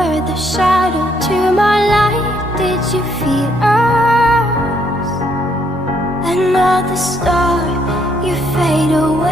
were the shadow to my light. Did you feel us? Another star, you fade away.